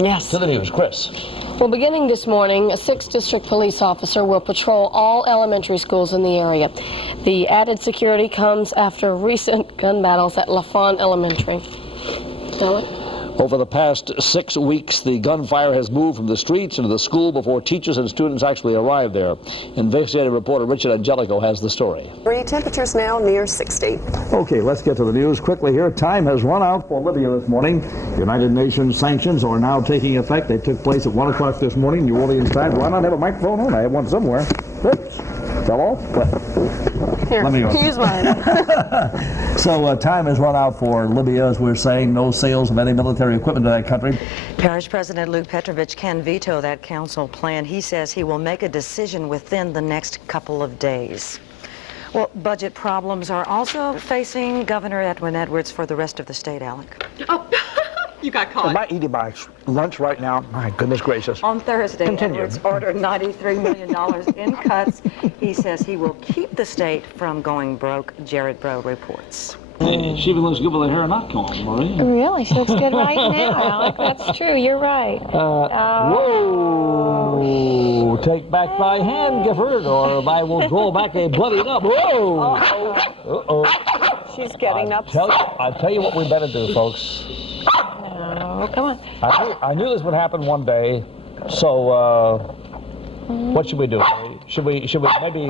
Yes. To the news, Chris. Well, beginning this morning, a 6th District police officer will patrol all elementary schools in the area. The added security comes after recent gun battles at LaFawn Elementary. Over the past 6 weeks, the gunfire has moved from the streets into the school before teachers and students actually arrive there. Investigative reporter Richard Angelico has the story. Temperatures now near 60. Okay, let's get to the news quickly here. Time has run out for Libya this morning. United Nations sanctions are now taking effect. They took place at 1 o'clock this morning. New Orleans time. Do I not have a microphone on? I have one somewhere. Oops. Fell off. But Here, let me use mine. So time has run out for Libya, as we're saying. No sales of any military equipment to that country. Parish President Luke Petrovich can veto that council plan. He says he will make a decision within the next couple of days. Well, budget problems are also facing Governor Edwin Edwards for the rest of the state, Alec. Oh, you got caught. Am I eating my lunch right now? My goodness gracious. On Thursday, Continue. Edwards ordered $93 million in cuts. He says he will keep the state from going broke, Jared Breaux reports. Hey, she even looks good with her hair not combed, Marie. Really? She looks good right now, Alec. That's true. You're right. Whoa! Take back my hand, Gifford, or I will draw back a bloody nub. Whoa! Uh-oh. She's getting up. I'll tell you what we better do, folks. No, come on. I knew this would happen one day, so what should we do? Should we maybe...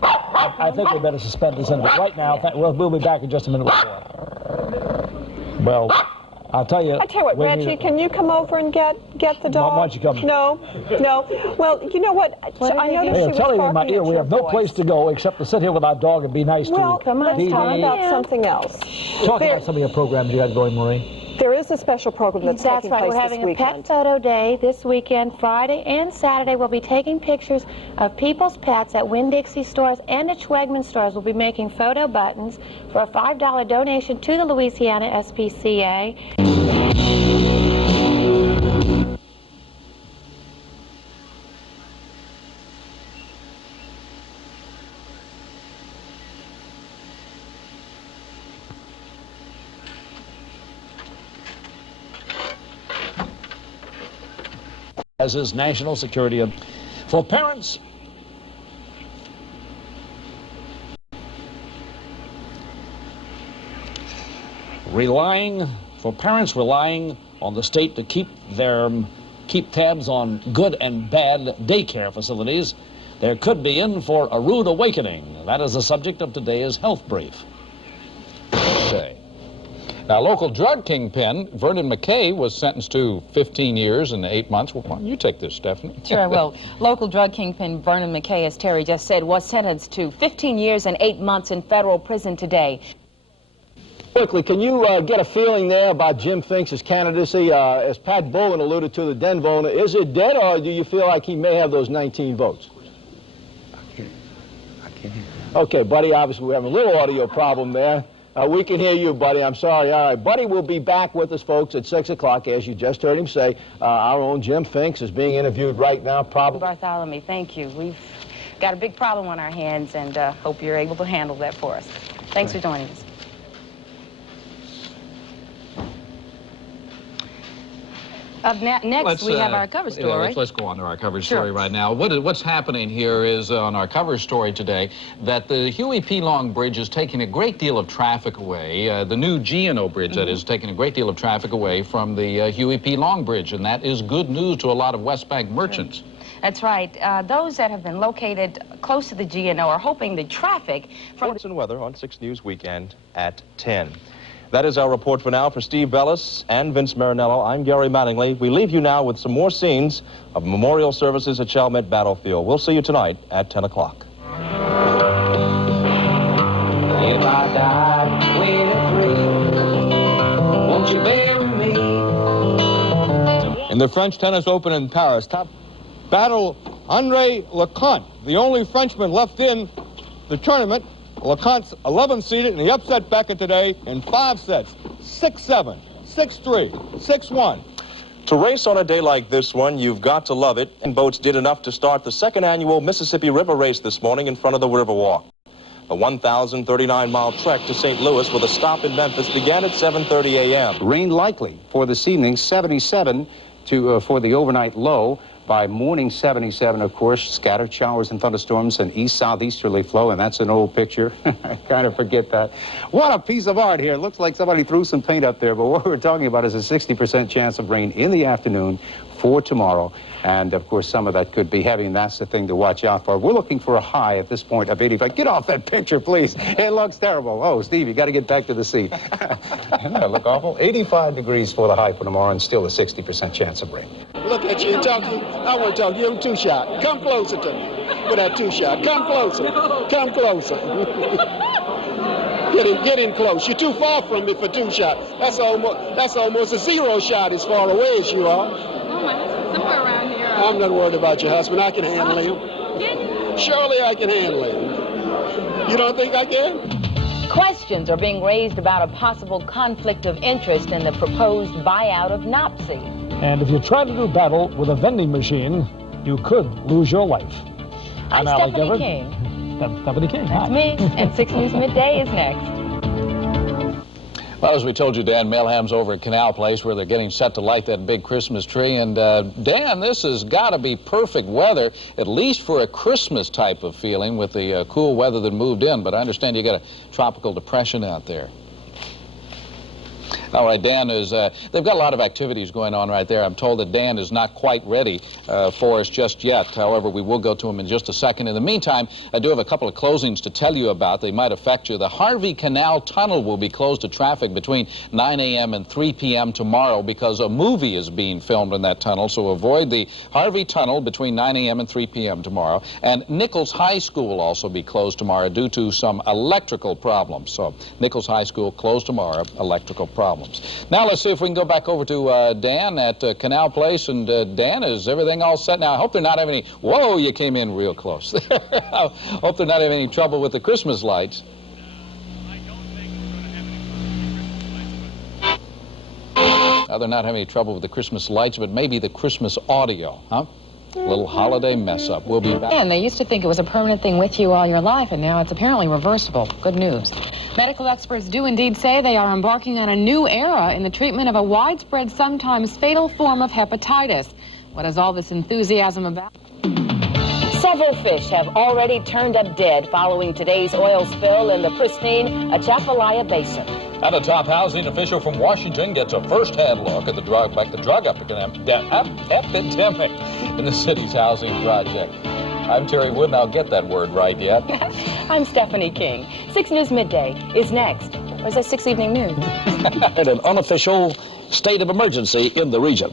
I think we better suspend this interview right now. We'll be back in just a minute with more. Well, I'll tell you. I tell you what, Reggie, can you come over and get the dog? Why don't you come? No. Well, you know what? So I noticed she was telling in my barking ear, at we your have no voice. place to go except to sit here with our dog and be nice Well, to let's talk about something else. Talk about some of your programs you got going, Marie. There is a special program that's taking right. place We're having this a pet weekend. photo day this weekend. Friday and Saturday, we'll be taking pictures of people's pets at Winn-Dixie stores and at Schwegman stores. We'll be making photo buttons for a $5 donation to the Louisiana SPCA. As is national security. For parents, relying on the state to keep tabs on good and bad daycare facilities, there could be in for a rude awakening. That is the subject of today's health brief. Okay. Now, local drug kingpin Vernon McKay was sentenced to 15 years and 8 months. Well, why don't you take this, Stephanie? Sure, well, local drug kingpin Vernon McKay, as Terry just said, was sentenced to 15 years and 8 months in federal prison today. Quickly, can you get a feeling there about Jim Finks' candidacy? As Pat Bowen alluded to, the Den voter, is it dead, or do you feel like he may have those 19 votes? I can't hear. Okay, Buddy, obviously we have a little audio problem there. We can hear you, Buddy. I'm sorry. All right, Buddy will be back with us, folks, at 6 o'clock, as you just heard him say. Our own Jim Finks is being interviewed right now, probably. Bartholomew, thank you. We've got a big problem on our hands, and hope you're able to handle that for us. Thanks for joining us. Next, we have our cover story. Let's go on to our cover story right now. What's happening here is on our cover story today that the Huey P. Long Bridge is taking a great deal of traffic away. The new G&O Bridge, that is, taking a great deal of traffic away from the Huey P. Long Bridge, and that is good news to a lot of West Bank merchants. That's right. Those that have been located close to the G&O are hoping the traffic from... Sports and weather on 6 News Weekend at 10. That is our report for now. For Steve Bellis and Vince Marinello, I'm Gary Mattingly. We leave you now with some more scenes of memorial services at Chalmette Battlefield. We'll see you tonight at 10 o'clock. If I died 23, won't you bury me? In the French Tennis Open in Paris, top battle Andre Lecomte, the only Frenchman left in the tournament. Lecomte's 11-seeded, and he upset Beckett today in 5 sets, 6-7, 6-3, 6-1. To race on a day like this one, you've got to love it. And boats did enough to start the 2nd annual Mississippi River Race this morning in front of the Riverwalk. The 1,039-mile trek to St. Louis with a stop in Memphis began at 7:30 a.m. Rain likely for this evening, 77 for the overnight low. By morning, 77, of course, scattered showers and thunderstorms and east-southeasterly flow, and that's an old picture. I kind of forget that. What a piece of art here. It looks like somebody threw some paint up there, but what we're talking about is a 60% chance of rain in the afternoon for tomorrow. And, of course, some of that could be heavy, and that's the thing to watch out for. We're looking for a high at this point of 85. Get off that picture, please. It looks terrible. Oh, Steve, you got to get back to the seat. Doesn't that look awful? 85 degrees for the high for tomorrow and still a 60% chance of rain. Look at you and talk to you. I want to talk to you. I'm two-shot. Come closer to me with that two-shot. Come closer. Come closer. Get in close. You're too far from me for two-shot. That's almost a zero shot as far away as you are. Oh, my husband's somewhere around here. I'm not worried about your husband. I can handle him. Surely I can handle him. You don't think I can? Questions are being raised about a possible conflict of interest in the proposed buyout of NOPSI. And if you try to do battle with a vending machine, you could lose your life. I'm Stephanie King. Stephanie King. That's me. And 6 News Midday is next. Well, as we told you, Dan Melham's over at Canal Place where they're getting set to light that big Christmas tree. And, Dan, this has got to be perfect weather, at least for a Christmas type of feeling with the cool weather that moved in. But I understand you got a tropical depression out there. All right, Dan is, they've got a lot of activities going on right there. I'm told that Dan is not quite ready for us just yet. However, we will go to him in just a second. In the meantime, I do have a couple of closings to tell you about. They might affect you. The Harvey Canal Tunnel will be closed to traffic between 9 a.m. and 3 p.m. tomorrow because a movie is being filmed in that tunnel. So avoid the Harvey Tunnel between 9 a.m. and 3 p.m. tomorrow. And Nichols High School will also be closed tomorrow due to some electrical problems. So Nichols High School closed tomorrow, electrical problems. Now let's see if we can go back over to Dan at Canal Place. And Dan, is everything all set now? I hope they're not having any... Whoa, you came in real close. I hope they're not having any trouble with the Christmas lights. They're not having any trouble with the Christmas lights, but maybe the Christmas audio, huh? A little holiday mess up. We'll be back. And they used to think it was a permanent thing with you all your life, and now it's apparently reversible. Good news. Medical experts do indeed say they are embarking on a new era in the treatment of a widespread, sometimes fatal form of hepatitis. What is all this enthusiasm about? Several fish have already turned up dead following today's oil spill in the pristine Atchafalaya Basin. And a top housing official from Washington gets a first-hand look at the drug epidemic in the city's housing project. I'm Terry Wood, and I'll get that word right yet. I'm Stephanie King. 6 News Midday is next. Or is that 6 Evening News? And an unofficial state of emergency in the region.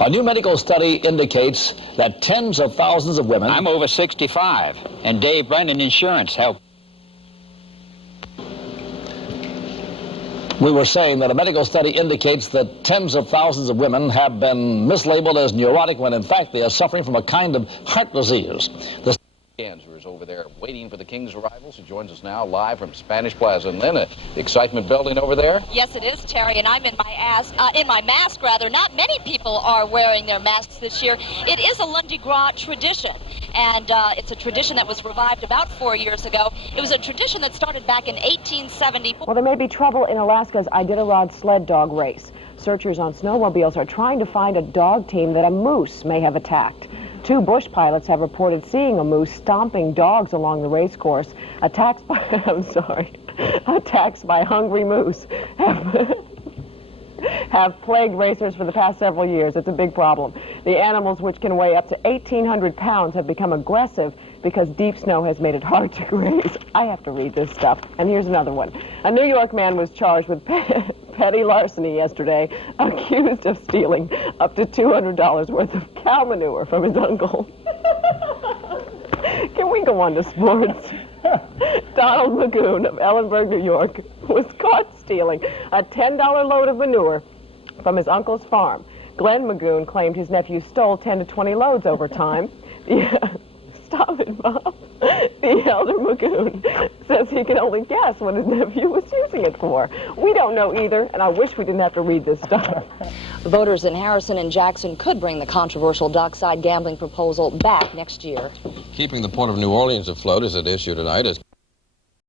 A new medical study indicates that tens of thousands of women... I'm over 65, and Dave Brennan Insurance helped. We were saying that a medical study indicates that tens of thousands of women have been mislabeled as neurotic when in fact they are suffering from a kind of heart disease. The Who is over there waiting for the King's arrival. She joins us now live from Spanish Plaza. And Lynn, the excitement building over there? Yes, it is, Terry, and I'm in my mask, rather. Not many people are wearing their masks this year. It is a Lundi Gras tradition, and it's a tradition that was revived about 4 years ago. It was a tradition that started back in 1874. Well, there may be trouble in Alaska's Iditarod sled dog race. Searchers on snowmobiles are trying to find a dog team that a moose may have attacked. 2 bush pilots have reported seeing a moose stomping dogs along the race course. Attacks by hungry moose have plagued racers for the past several years. It's a big problem. The animals, which can weigh up to 1,800 pounds, have become aggressive because deep snow has made it hard to graze. I have to read this stuff. And here's another one. A New York man was charged with petty larceny yesterday, accused of stealing up to $200 worth of cow manure from his uncle. Can we go on to sports? Donald Magoon of Ellenburg, New York, was caught stealing a $10 load of manure from his uncle's farm. Glenn Magoon claimed his nephew stole 10 to 20 loads over time. Stop it, Bob. The elder Magoon says he can only guess what his nephew was using it for. We don't know either, and I wish we didn't have to read this stuff. Voters in Harrison and Jackson could bring the controversial dockside gambling proposal back next year. keeping the Port of New Orleans afloat is at issue tonight.